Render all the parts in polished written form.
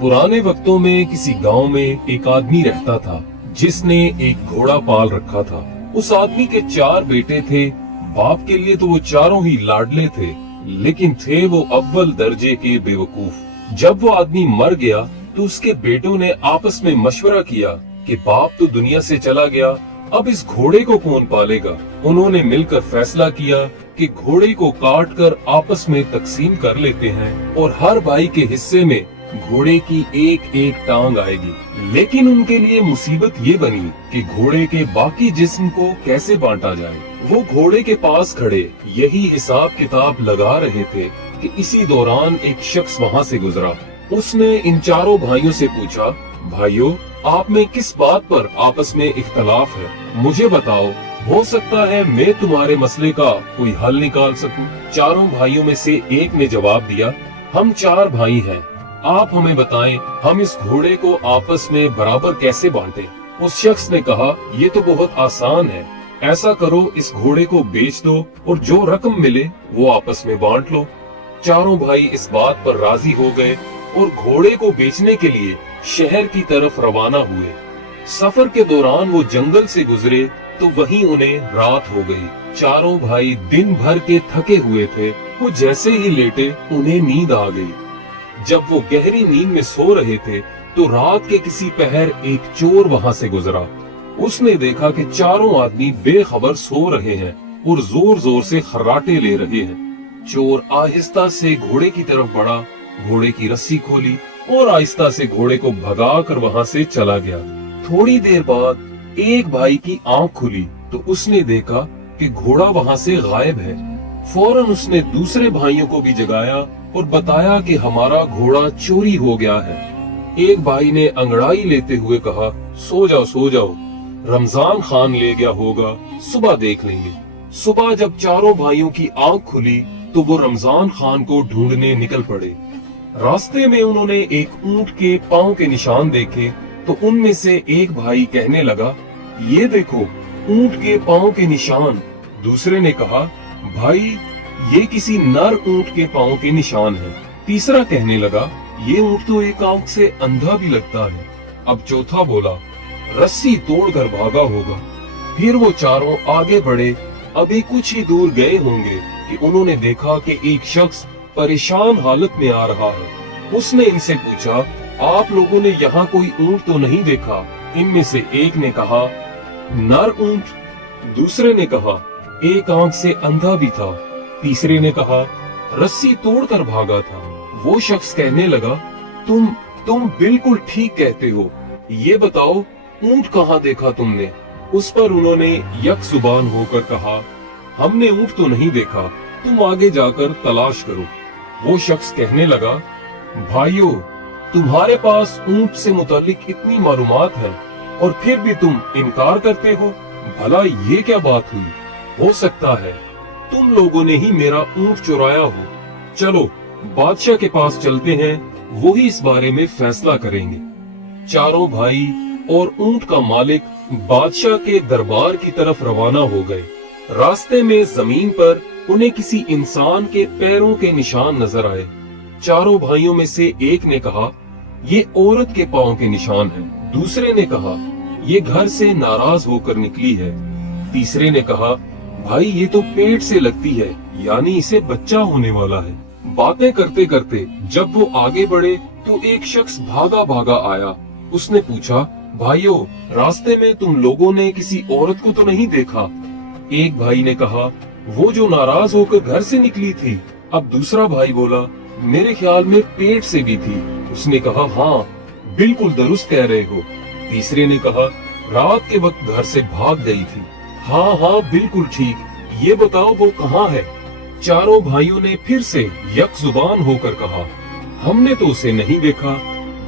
पुराने वक्तों में किसी गांव में एक आदमी रहता था जिसने एक घोड़ा पाल रखा था। उस आदमी के 4 बेटे थे। बाप के लिए तो वो चारों ही लाडले थे, लेकिन थे वो अव्वल दर्जे के बेवकूफ। जब वो आदमी मर गया तो उसके बेटों ने आपस में मशवरा किया कि बाप तो दुनिया से चला गया, अब इस घोड़े को कौन पालेगा। उन्होंने मिलकर फैसला किया कि घोड़े को काट कर आपस में तकसीम कर लेते हैं और हर भाई के हिस्से में घोड़े की एक एक टांग आएगी। लेकिन उनके लिए मुसीबत ये बनी कि घोड़े के बाकी जिस्म को कैसे बांटा जाए। वो घोड़े के पास खड़े यही हिसाब किताब लगा रहे थे कि इसी दौरान एक शख्स वहाँ से गुजरा। उसने इन चारों भाइयों से पूछा, भाइयों, आप में किस बात पर आपस में इख्तलाफ है, मुझे बताओ, हो सकता है मैं तुम्हारे मसले का कोई हल निकाल सकूं। चारों भाइयों में से एक ने जवाब दिया, हम 4 भाई हैं, आप हमें बताएं हम इस घोड़े को आपस में बराबर कैसे बांटें। उस शख्स ने कहा, ये तो बहुत आसान है, ऐसा करो इस घोड़े को बेच दो और जो रकम मिले वो आपस में बांट लो। चारों भाई इस बात पर राजी हो गए और घोड़े को बेचने के लिए शहर की तरफ रवाना हुए। सफर के दौरान वो जंगल से गुजरे तो वहीं उन्हें रात हो गई। चारों भाई दिन भर के थके हुए थे। वो जैसे ही लेटे उन्हें नींद आ गई। जब वो गहरी नींद में सो रहे थे तो रात के किसी पहर एक चोर वहां से गुजरा। उसने देखा कि चारों आदमी बेखबर सो रहे हैं और जोर जोर से खर्राटे ले रहे हैं। चोर आहिस्ता से घोड़े की तरफ बढ़ा, घोड़े की रस्सी खोली और आहिस्ता से घोड़े को भगा कर वहां से चला गया। थोड़ी देर बाद एक भाई की आंख खुली तो उसने देखा कि घोड़ा वहां से गायब है। फौरन उसने दूसरे भाइयों को भी जगाया और बताया कि हमारा घोड़ा चोरी हो गया है। एक भाई ने अंगड़ाई लेते हुए कहा, सो जाओ, रमजान खान ले गया होगा, सुबह देख लेंगे। सुबह जब चारों भाइयों की आंख खुली तो वो रमजान खान को ढूंढने निकल पड़े। रास्ते में उन्होंने एक ऊंट के पांव के निशान देखे तो उनमें से एक भाई कहने लगा, ये देखो ऊंट के पांव के निशान। दूसरे ने कहा, भाई ये किसी नर ऊंट के पांव के निशान है। तीसरा कहने लगा, ये ऊंट तो एक आंख से अंधा भी लगता है। अब चौथा बोला, रस्सी तोड़कर भागा होगा। फिर वो चारों आगे बढ़े। अभी कुछ ही दूर गए होंगे कि उन्होंने देखा कि एक शख्स परेशान हालत में आ रहा है। उसने इनसे पूछा, आप लोगों ने यहाँ कोई ऊंट तो नहीं देखा? इनमें से एक ने कहा, नर ऊंट। दूसरे ने कहा, एक आंख से अंधा भी था। तीसरे ने कहा, रस्सी तोड़कर भागा था। वो शख्स कहने लगा, तुम बिल्कुल ठीक कहते हो, ये बताओ ऊंट कहाँ देखा तुमने? उस पर उन्होंने यक जुबान होकर कहा, हमने ऊंट तो नहीं देखा, तुम आगे जाकर तलाश करो। वो शख्स कहने लगा, भाइयों, तुम्हारे पास ऊंट से मुतालिक इतनी मालूमात है और फिर भी तुम इनकार करते हो, भला ये क्या बात हुई? हो सकता है तुम लोगों ने ही मेरा ऊंट चुराया हो। चलो बादशाह के पास चलते हैं, वो ही इस बारे में फैसला करेंगे। चारों भाई और ऊंट का मालिक बादशाह के दरबार की तरफ रवाना हो गए। रास्ते में जमीन पर उन्हें किसी इंसान के पैरों के निशान नजर आए। चारों भाइयों में से एक ने कहा, ये औरत के पांव के निशान हैं। दूसरे ने कहा, ये घर से नाराज होकर निकली है। तीसरे ने कहा, भाई ये तो पेट से लगती है, यानी इसे बच्चा होने वाला है। बातें करते करते जब वो आगे बढ़े तो एक शख्स भागा भागा आया। उसने पूछा, भाइयों, रास्ते में तुम लोगों ने किसी औरत को तो नहीं देखा? एक भाई ने कहा, वो जो नाराज होकर घर से निकली थी। अब दूसरा भाई बोला, मेरे ख्याल में पेट से भी थी। उसने कहा, हाँ बिल्कुल दुरुस्त कह रहे हो। तीसरे ने कहा, रात के वक्त घर से भाग गई थी। हाँ बिल्कुल ठीक, ये बताओ वो कहाँ है? चारों भाइयों ने फिर से यक जुबान होकर कहा, हमने तो उसे नहीं देखा,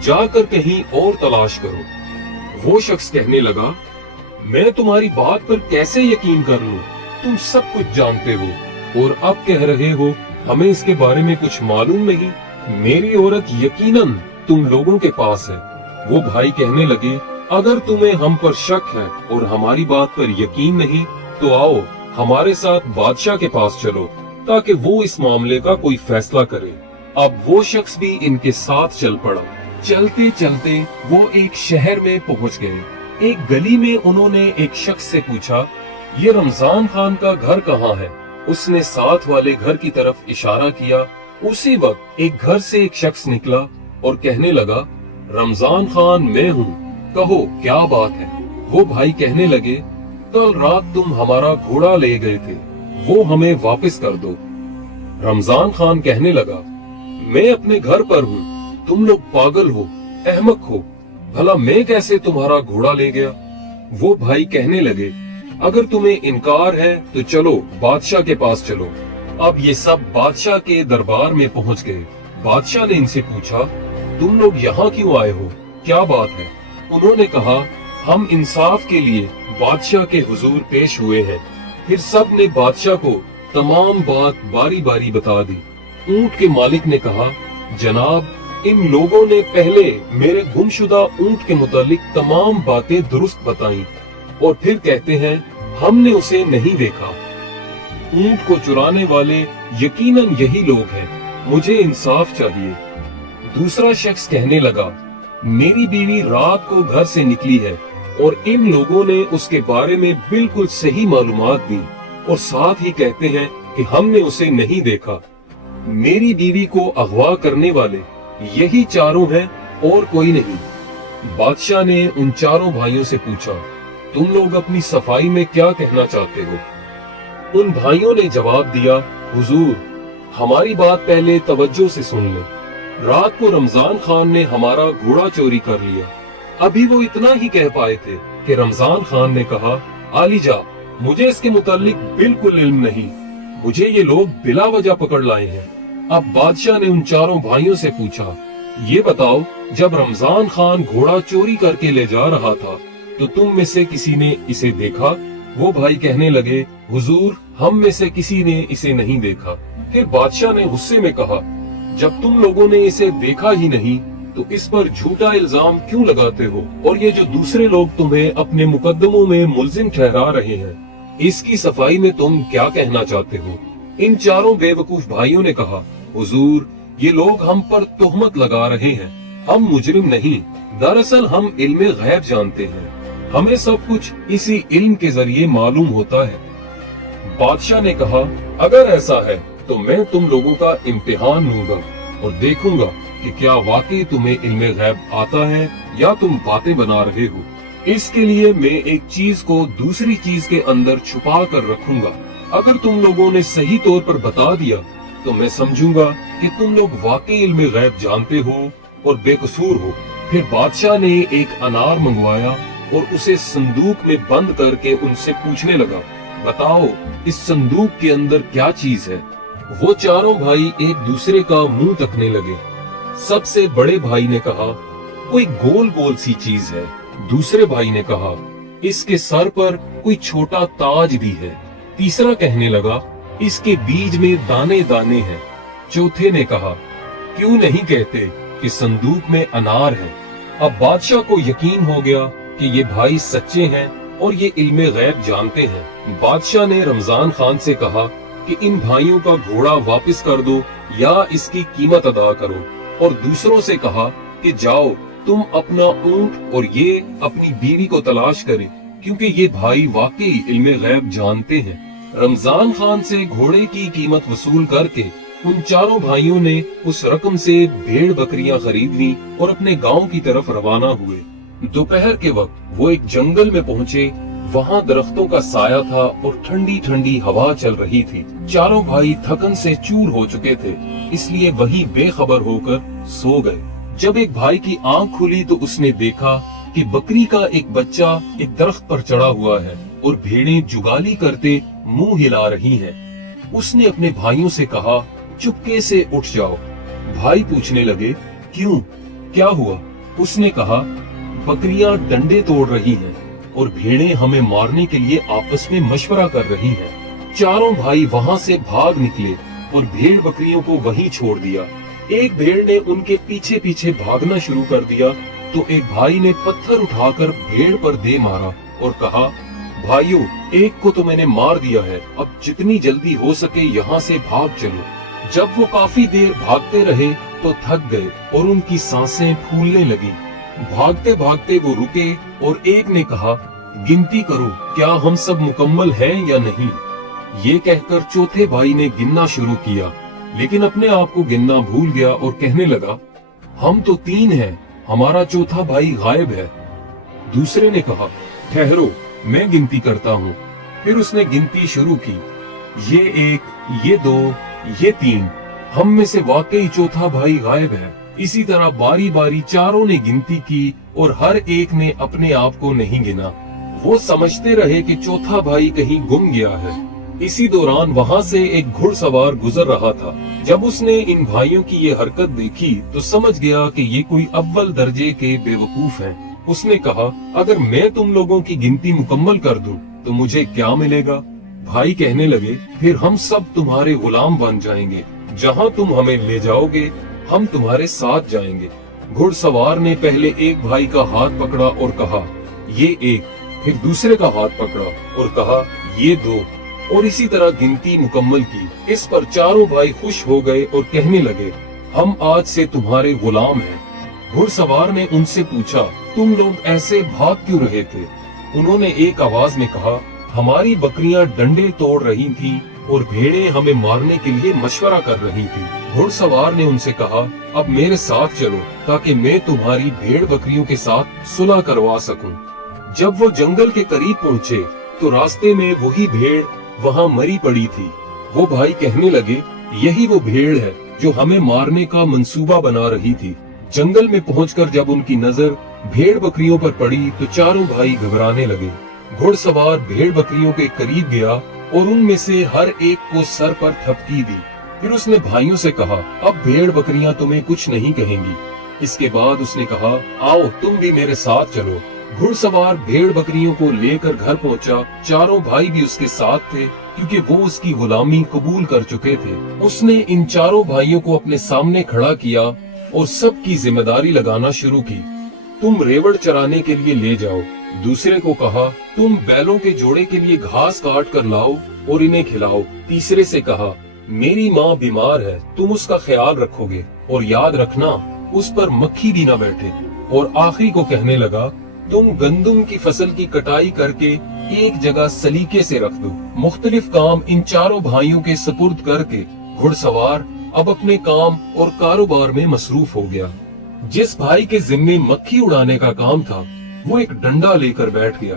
जाकर कहीं और तलाश करो। वो शख्स कहने लगा, मैं तुम्हारी बात पर कैसे यकीन कर लूं? तुम सब कुछ जानते हो और अब कह रहे हो हमें इसके बारे में कुछ मालूम नहीं। मेरी औरत यकीनन तुम लोगों के पास है। वो भाई कहने लगे, अगर तुम्हें हम पर शक है और हमारी बात पर यकीन नहीं तो आओ हमारे साथ बादशाह के पास चलो ताकि वो इस मामले का कोई फैसला करे। अब वो शख्स भी इनके साथ चल पड़ा। चलते चलते वो एक शहर में पहुंच गए। एक गली में उन्होंने एक शख्स से पूछा, ये रमजान खान का घर कहाँ है? उसने साथ वाले घर की तरफ इशारा किया। उसी वक्त एक घर से एक शख्स निकला और कहने लगा, रमजान खान मैं हूँ, कहो क्या बात है? वो भाई कहने लगे, कल रात तुम हमारा घोड़ा ले गए थे, वो हमें वापस कर दो। रमजान खान कहने लगा, मैं अपने घर पर हूँ, तुम लोग पागल हो, अहमक हो, भला मैं कैसे तुम्हारा घोड़ा ले गया? वो भाई कहने लगे, अगर तुम्हें इनकार है तो चलो बादशाह के पास चलो। अब ये सब बादशाह के दरबार में पहुंच गए। बादशाह ने इनसे पूछा, तुम लोग यहाँ क्यों आए हो, क्या बात है? उन्होंने कहा, हम इंसाफ के लिए बादशाह के हुजूर पेश हुए हैं। फिर सब ने बादशाह को तमाम बात बारी बारी बता दी। ऊंट के मालिक ने कहा, जनाब, इन लोगों ने पहले मेरे गुमशुदा ऊंट के मुतालिक तमाम बातें दुरुस्त बताई और फिर कहते हैं हमने उसे नहीं देखा। ऊंट को चुराने वाले यकीनन यही लोग हैं, मुझे इंसाफ चाहिए। दूसरा शख्स कहने लगा, मेरी बीवी रात को घर से निकली है और इन लोगों ने उसके बारे में बिल्कुल सही मालूमात दी और साथ ही कहते हैं कि हमने उसे नहीं देखा। मेरी बीवी को अगवा करने वाले यही चारों हैं और कोई नहीं। बादशाह ने उन चारों भाइयों से पूछा, तुम लोग अपनी सफाई में क्या कहना चाहते हो? उन भाइयों ने जवाब दिया, हुजूर, हमारी बात पहले तवज्जो से सुन ले। रात को रमजान खान ने हमारा घोड़ा चोरी कर लिया। अभी वो इतना ही कह पाए थे कि रमजान खान ने कहा, आलीजा, मुझे इसके मुतालिक बिल्कुल इल्म नहीं, मुझे ये लोग बिला वजह पकड़ लाए हैं। अब बादशाह ने उन चारों भाइयों से पूछा, ये बताओ, जब रमजान खान घोड़ा चोरी करके ले जा रहा था तो तुम में से किसी ने इसे देखा? वो भाई कहने लगे, हुजूर, हम में से किसी ने इसे नहीं देखा। फिर बादशाह ने गुस्से में कहा, जब तुम लोगों ने इसे देखा ही नहीं तो इस पर झूठा इल्जाम क्यों लगाते हो? और ये जो दूसरे लोग तुम्हें अपने मुकदमों में मुल्जिम ठहरा रहे हैं, इसकी सफाई में तुम क्या कहना चाहते हो? इन चारों बेवकूफ भाइयों ने कहा, हुजूर, ये लोग हम पर तोहमत लगा रहे हैं, हम मुजरिम नहीं, दरअसल हम इल्मे गैब जानते हैं, हमें सब कुछ इसी इल्म के जरिए मालूम होता है। बादशाह ने कहा, अगर ऐसा है तो मैं तुम लोगों का इम्तिहान लूंगा और देखूंगा कि क्या वाकई तुम्हें इल्मे गैब आता है या तुम बातें बना रहे हो। इसके लिए मैं एक चीज को दूसरी चीज के अंदर छुपा कर रखूंगा। अगर तुम लोगों ने सही तौर पर बता दिया तो मैं समझूंगा कि तुम लोग वाकई इल्मे गैब जानते हो और बेकसूर हो। फिर बादशाह ने एक अनार मंगवाया और उसे संदूक में बंद करके उनसे पूछने लगा, बताओ, इस संदूक के अंदर क्या चीज है? वो चारों भाई एक दूसरे का मुंह तकने लगे। सबसे बड़े भाई ने कहा, कोई गोल गोल सी चीज है। दूसरे भाई ने कहा, इसके सर पर कोई छोटा ताज भी है। तीसरा कहने लगा, इसके बीज में दाने दाने हैं। चौथे ने कहा, क्यों नहीं कहते कि संदूक में अनार है? अब बादशाह को यकीन हो गया कि ये भाई सच्चे हैं और ये इल्मे गैब जानते हैं। बादशाह ने रमजान खान से कहा कि इन भाइयों का घोड़ा वापस कर दो या इसकी कीमत अदा करो, और दूसरों से कहा कि जाओ, तुम अपना ऊंट और ये अपनी बीवी को तलाश करें, क्योंकि ये भाई वाकई इल्मे गैब जानते हैं। रमजान खान से घोड़े की कीमत वसूल करके उन चारों भाइयों ने उस रकम से भेड़ बकरियां खरीद ली और अपने गांव की तरफ रवाना हुए। दोपहर के वक्त वो एक जंगल में पहुंचे। वहां दरख्तों का साया था और ठंडी ठंडी हवा चल रही थी। चारों भाई थकन से चूर हो चुके थे, इसलिए वहीं बेखबर होकर सो गए। जब एक भाई की आंख खुली तो उसने देखा कि बकरी का एक बच्चा एक दरख्त पर चढ़ा हुआ है और भेड़ें जुगाली करते मुंह हिला रही हैं। उसने अपने भाइयों से कहा, चुपके से उठ जाओ। भाई पूछने लगे, क्यों, क्या हुआ? उसने कहा, बकरियां डंडे तोड़ रही हैं और भेड़ें हमें मारने के लिए आपस में मशवरा कर रही हैं। चारों भाई वहां से भाग निकले और भेड़ बकरियों को वहीं छोड़ दिया। एक भेड़ ने उनके पीछे पीछे भागना शुरू कर दिया तो एक भाई ने पत्थर उठाकर भेड़ पर दे मारा और कहा, भाइयों, एक को तो मैंने मार दिया है, अब जितनी जल्दी हो सके यहाँ से भाग चलो। जब वो काफी देर भागते रहे तो थक गए और उनकी सांसें फूलने लगी। भागते भागते वो रुके और एक ने कहा, गिनती करो, क्या हम सब मुकम्मल हैं या नहीं। ये कहकर चौथे भाई ने गिनना शुरू किया, लेकिन अपने आप को गिनना भूल गया और कहने लगा, हम तो 3 हैं, हमारा चौथा भाई गायब है। दूसरे ने कहा, ठहरो, मैं गिनती करता हूँ। फिर उसने गिनती शुरू की, ये 1, ये 2, ये 3, हम में से वाकई चौथा भाई गायब है। इसी तरह बारी बारी चारों ने गिनती की और हर एक ने अपने आप को नहीं गिना। वो समझते रहे कि चौथा भाई कहीं गुम गया है। इसी दौरान वहाँ से एक घुड़सवार गुजर रहा था। जब उसने इन भाइयों की ये हरकत देखी तो समझ गया कि ये कोई अव्वल दर्जे के बेवकूफ हैं। उसने कहा, अगर मैं तुम लोगों की गिनती मुकम्मल कर दूं तो मुझे क्या मिलेगा। भाई कहने लगे, फिर हम सब तुम्हारे गुलाम बन जाएंगे, जहाँ तुम हमें ले जाओगे हम तुम्हारे साथ जाएंगे। घुड़सवार ने पहले एक भाई का हाथ पकड़ा और कहा, ये 1, फिर दूसरे का हाथ पकड़ा और कहा, ये 2, और इसी तरह गिनती मुकम्मल की। इस पर चारों भाई खुश हो गए और कहने लगे, हम आज से तुम्हारे गुलाम हैं। घुड़सवार ने उनसे पूछा, तुम लोग ऐसे भाग क्यों रहे थे। उन्होंने एक आवाज में कहा, हमारी बकरियां डंडे तोड़ रही थीं और भेड़ें हमें मारने के लिए मशवरा कर रही थी। घुड़सवार ने उनसे कहा, अब मेरे साथ चलो ताकि मैं तुम्हारी भेड़ बकरियों के साथ सुलह करवा सकूं। जब वो जंगल के करीब पहुँचे तो रास्ते में वही भेड़ वहाँ मरी पड़ी थी। वो भाई कहने लगे, यही वो भेड़ है जो हमें मारने का मंसूबा बना रही थी। जंगल में पहुंचकर जब उनकी नजर भेड़ बकरियों पर पड़ी तो चारों भाई घबराने लगे। घुड़सवार भेड़ बकरियों के करीब गया और उनमें से हर एक को सर पर थपकी दी। फिर उसने भाइयों से कहा, अब भेड़ बकरियां तुम्हें कुछ नहीं कहेंगी। इसके बाद उसने कहा, आओ तुम भी मेरे साथ चलो। घुड़सवार भेड़ बकरियों को लेकर घर पहुंचा। चारों भाई भी उसके साथ थे क्योंकि वो उसकी गुलामी कबूल कर चुके थे। उसने इन चारों भाइयों को अपने सामने खड़ा किया और सबकी जिम्मेदारी लगाना शुरू की। तुम रेवड़ चराने के लिए ले जाओ। दूसरे को कहा, तुम बैलों के जोड़े के लिए घास काट कर लाओ और इन्हें खिलाओ। तीसरे से कहा, मेरी माँ बीमार है, तुम उसका ख्याल रखोगे और याद रखना उस पर मक्खी भी न बैठे। और आखिरी को कहने लगा, तुम गंदम की फसल की कटाई करके एक जगह सलीके से रख दो। मुख्तलिफ काम इन चारों भाइयों के सुपुर्द करके घुड़सवार अब अपने काम और कारोबार में मसरूफ हो गया। जिस भाई के जिम्मे मक्खी उड़ाने का काम था वो एक डंडा लेकर बैठ गया।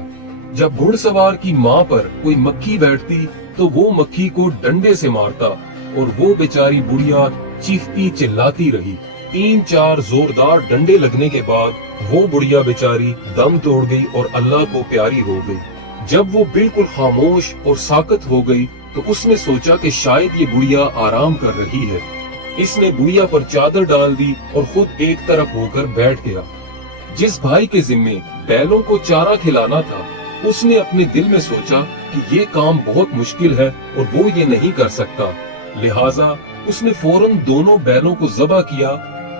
जब घुड़सवार की माँ पर कोई मक्खी बैठती तो वो मक्खी को डंडे से मारता और वो बेचारी बुढ़िया चीखती चिल्लाती रही। 3-4 जोरदार डंडे लगने के बाद वो बुढ़िया बेचारी दम तोड़ गई और अल्लाह को प्यारी हो गई। जब वो बिल्कुल खामोश और साकत हो गई तो उसने सोचा कि शायद ये बुढ़िया आराम कर रही है। इसने बुढ़िया पर चादर डाल दी और खुद एक तरफ होकर बैठ गया। जिस भाई के जिम्मे बैलों को चारा खिलाना था उसने अपने दिल में सोचा कि ये काम बहुत मुश्किल है और वो ये नहीं कर सकता। लिहाजा उसने फौरन दोनों बैलों को ज़बह किया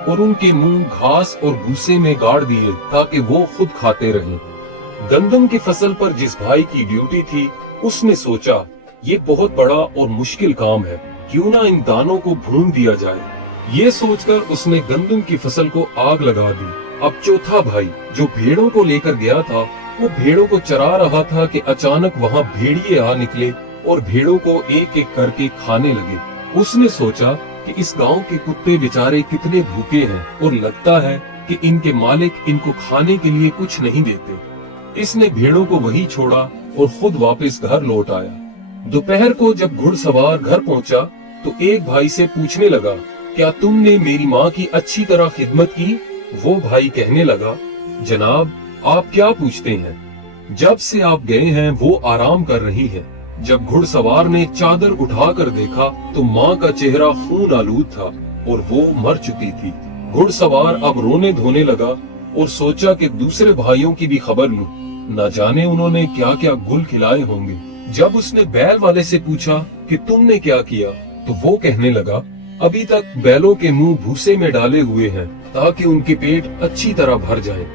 और उनके मुंह घास और भूसे में गाड़ दिए ताकि वो खुद खाते रहें। गंदम की फसल पर जिस भाई की ड्यूटी थी उसने सोचा ये बहुत बड़ा और मुश्किल काम है, क्यों ना इन दानों को भून दिया जाए। ये सोचकर उसने गंदम की फसल को आग लगा दी। अब चौथा भाई जो भेड़ों को लेकर गया था वो भेड़ों को चरा रहा था कि अचानक वहाँ भेड़िए आ निकले और भेड़ों को एक एक करके खाने लगे। उसने सोचा कि इस गांव के कुत्ते बेचारे कितने भूखे हैं और लगता है कि इनके मालिक इनको खाने के लिए कुछ नहीं देते। इसने भेड़ों को वहीं छोड़ा और खुद वापस घर लौट आया। दोपहर को जब घुड़सवार घर पहुंचा तो एक भाई से पूछने लगा, क्या तुमने मेरी माँ की अच्छी तरह खिदमत की? वो भाई कहने लगा, जनाब आप क्या पूछते हैं, जब से आप गए हैं वो आराम कर रही है। जब घुड़सवार ने चादर उठाकर देखा तो माँ का चेहरा खून आलूद था और वो मर चुकी थी। घुड़सवार अब रोने धोने लगा और सोचा कि दूसरे भाइयों की भी खबर लूं, न जाने उन्होंने क्या क्या गुल खिलाए होंगे। जब उसने बैल वाले से पूछा कि तुमने क्या किया तो वो कहने लगा, अभी तक बैलों के मुंह भूसे में डाले हुए हैं ताकि उनके पेट अच्छी तरह भर जाएं।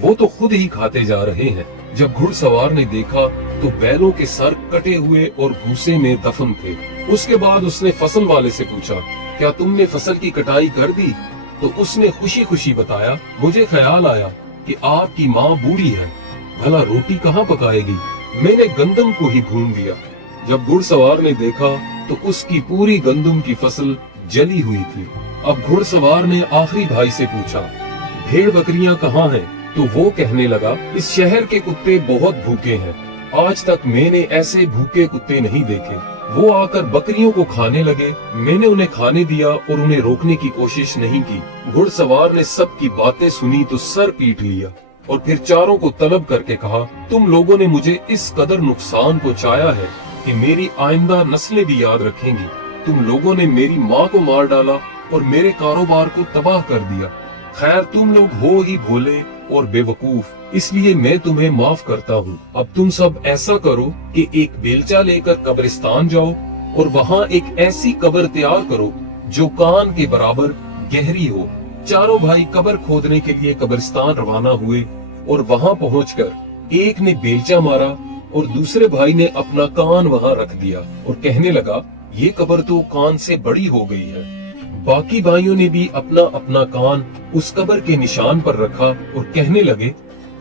वो तो खुद ही खाते जा रहे हैं। जब घुड़सवार ने देखा तो बैलों के सर कटे हुए और भूसे में दफन थे। उसके बाद उसने फसल वाले से पूछा, क्या तुमने फसल की कटाई कर दी? तो उसने खुशी खुशी बताया, मुझे ख्याल आया कि आपकी माँ बूढ़ी है, भला रोटी कहाँ पकाएगी। मैंने गंदम को ही भून दिया। जब घुड़सवार ने देखा तो उसकी पूरी गंदम की फसल जली हुई थी। अब घुड़सवार ने आखिरी भाई से पूछा, भेड़ बकरियां कहाँ हैं? तो वो कहने लगा, इस शहर के कुत्ते बहुत भूखे हैं, आज तक मैंने ऐसे भूखे कुत्ते नहीं देखे। वो आकर बकरियों को खाने लगे। मैंने उन्हें खाने दिया और उन्हें रोकने की कोशिश नहीं की। घुड़सवार ने सबकी बातें सुनी तो सर पीट लिया और फिर चारों को तलब करके कहा, तुम लोगों ने मुझे इस कदर नुकसान पहुंचाया है कि मेरी आइंदा नस्लें भी याद रखेंगी। तुम लोगों ने मेरी माँ को मार डाला और मेरे कारोबार को तबाह कर दिया। खैर, तुम लोग हो ही भोले और बेवकूफ, इसलिए मैं तुम्हें माफ करता हूँ। अब तुम सब ऐसा करो कि एक बेलचा लेकर कब्रिस्तान जाओ और वहाँ एक ऐसी कब्र तैयार करो जो कान के बराबर गहरी हो। चारों भाई कब्र खोदने के लिए कब्रिस्तान रवाना हुए और वहाँ पहुंचकर एक ने बेलचा मारा और दूसरे भाई ने अपना कान वहाँ रख दिया और कहने लगा, ये कब्र तो कान से बड़ी हो गई है। बाकी भाइयों ने भी अपना अपना कान उस कब्र के निशान पर रखा और कहने लगे,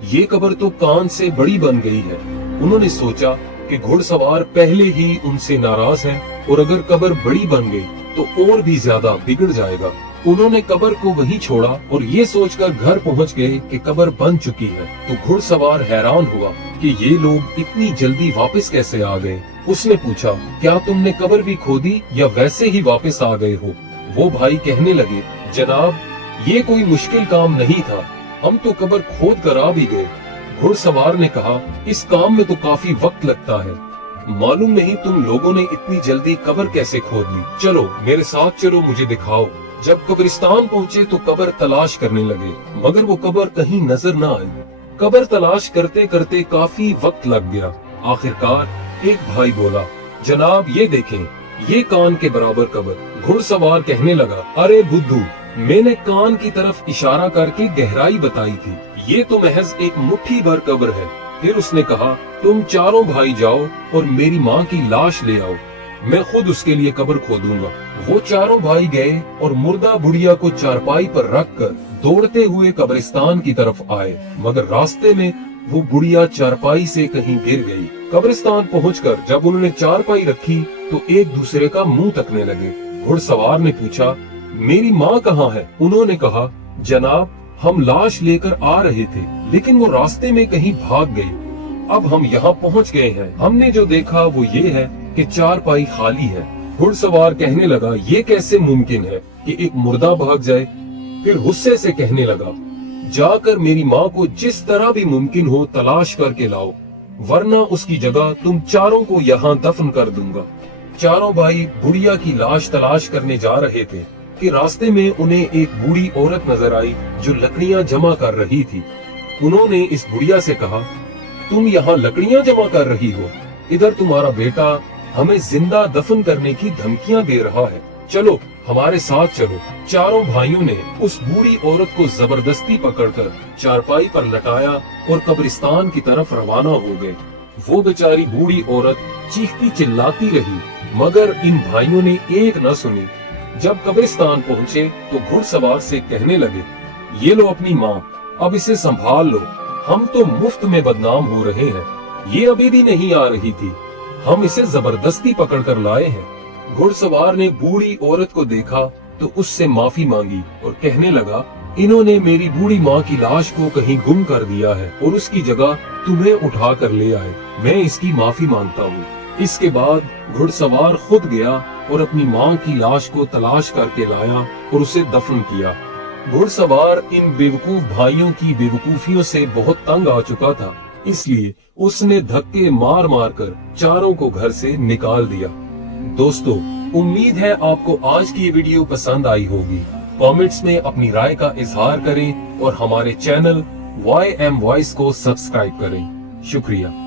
ये कब्र तो कान से बड़ी बन गई है। उन्होंने सोचा कि घुड़सवार पहले ही उनसे नाराज है और अगर कब्र बड़ी बन गई तो और भी ज्यादा बिगड़ जाएगा। उन्होंने कब्र को वहीं छोड़ा और ये सोचकर घर पहुंच गए कि कब्र बन चुकी है। तो घुड़सवार हैरान हुआ कि ये लोग इतनी जल्दी वापस कैसे आ गए। उसने पूछा, क्या तुमने कब्र भी खोदी या वैसे ही वापस आ गए हो? वो भाई कहने लगे, जनाब, ये कोई मुश्किल काम नहीं था, हम तो कब्र खोद कर आ भी गए। घुड़सवार ने कहा, इस काम में तो काफी वक्त लगता है, मालूम नहीं तुम लोगों ने इतनी जल्दी कब्र कैसे खोद ली। चलो मेरे साथ चलो, मुझे दिखाओ। जब कब्रिस्तान पहुँचे तो कब्र तलाश करने लगे, मगर वो कब्र कहीं नजर न आई। कब्र तलाश करते करते काफी वक्त लग गया। आखिरकार एक भाई बोला, जनाब ये देखें, ये कान के बराबर कब्र। घुड़सवार कहने लगा, अरे बुद्धू, मैंने कान की तरफ इशारा करके गहराई बताई थी, ये तो महज एक मुट्ठी भर कब्र है। फिर उसने कहा, तुम चारों भाई जाओ और मेरी माँ की लाश ले आओ, मैं खुद उसके लिए कब्र खोदूंगा। वो चारों भाई गए और मुर्दा बुढ़िया को चारपाई पर रखकर दौड़ते हुए कब्रिस्तान की तरफ आए, मगर रास्ते में वो बुढ़िया चारपाई से कहीं गिर गई। कब्रिस्तान पहुंचकर जब उन्होंने चारपाई रखी तो एक दूसरे का मुंह तकने लगे। घुड़सवार ने पूछा, मेरी माँ कहाँ है? उन्होंने कहा, जनाब, हम लाश लेकर आ रहे थे, लेकिन वो रास्ते में कहीं भाग गई। अब हम यहाँ पहुँच गए हैं। हमने जो देखा वो ये है कि चारपाई खाली है। घुड़सवार कहने लगा, ये कैसे मुमकिन है कि एक मुर्दा भाग जाए? फिर गुस्से से कहने लगा, जाकर मेरी माँ को जिस तरह भी मुमकिन हो तलाश करके लाओ, वरना उसकी जगह तुम चारों को यहाँ दफन कर दूंगा। चारों भाई बुढ़िया की लाश तलाश करने जा रहे थे कि रास्ते में उन्हें एक बूढ़ी औरत नजर आई जो लकड़ियां जमा कर रही थी। उन्होंने इस बुढ़िया से कहा, तुम यहाँ लकड़ियां जमा कर रही हो? इधर तुम्हारा बेटा हमें जिंदा दफन करने की धमकियां दे रहा है, चलो हमारे साथ चलो। चारों भाइयों ने उस बूढ़ी औरत को जबरदस्ती पकड़कर चारपाई पर लटाया और कब्रिस्तान की तरफ रवाना हो गए। वो बेचारी बूढ़ी औरत चीखती चिल्लाती रही, मगर इन भाइयों ने एक न सुनी। जब कब्रिस्तान पहुँचे तो घुड़सवार से कहने लगे, ये लो अपनी माँ, अब इसे संभाल लो, हम तो मुफ्त में बदनाम हो रहे हैं। ये अभी भी नहीं आ रही थी, हम इसे जबरदस्ती पकड़कर लाए हैं। घुड़सवार ने बूढ़ी औरत को देखा तो उससे माफी मांगी और कहने लगा, इन्होंने मेरी बूढ़ी माँ की लाश को कहीं गुम कर दिया है और उसकी जगह तुम्हें उठा कर ले आए, मैं इसकी माफी मांगता हूँ। इसके बाद घुड़सवार खुद गया और अपनी माँ की लाश को तलाश करके लाया और उसे दफन किया। घुड़सवार इन बेवकूफ भाइयों की बेवकूफियों से बहुत तंग आ चुका था, इसलिए उसने धक्के मार मार कर चारों को घर से निकाल दिया। दोस्तों, उम्मीद है आपको आज की ये वीडियो पसंद आई होगी। कमेंट्स में अपनी राय का इजहार करें और हमारे चैनल YM Voice को सब्सक्राइब करें। शुक्रिया।